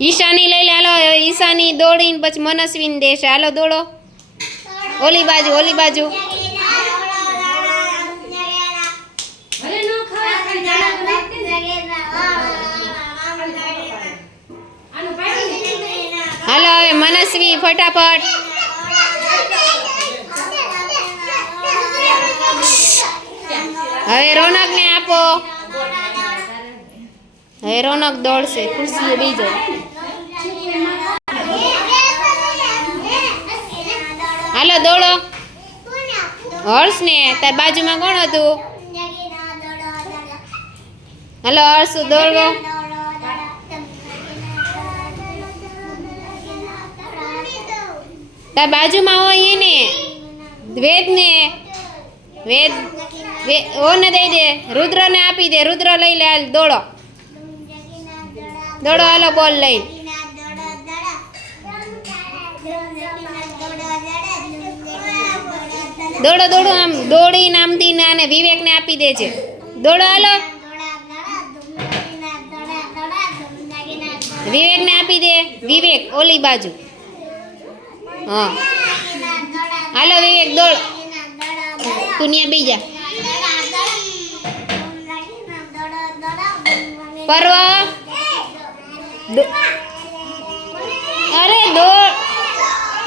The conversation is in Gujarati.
ઈશાની લઈ લે, હાલો ઈશાની દોડીને પછી મનસ્વીને દેશે. હાલો, દોડો. ઓલી બાજુ ઓલી બાજુ. હાલો, હવે મનસ્વી ફટાફટ. હવે રોનકને આપો. હવે રોનક દોડશે ખુરશીએ બીજો. હાલો, દોડો. હર્ષ ને, તાર બાજુમાં કોણ હતું? હાલો, હર્ષ દોડો. તાર બાજુમાં હોય એને. વેદ ને. વેદ ઓને દઈ દે. રુદ્રને આપી દે. રુદ્ર લઈ લે દોડો. દોડો હાલો બોલ લઈ દોડો દોડો આમ દોડીને આમથી ને આને વિવેકને આપી દે છે દોડો હાલો વિવેકને આપી દે વિવેક ઓલી બાજુ હા હાલો વિવેક દોડ તું બીજા પર્વ દો-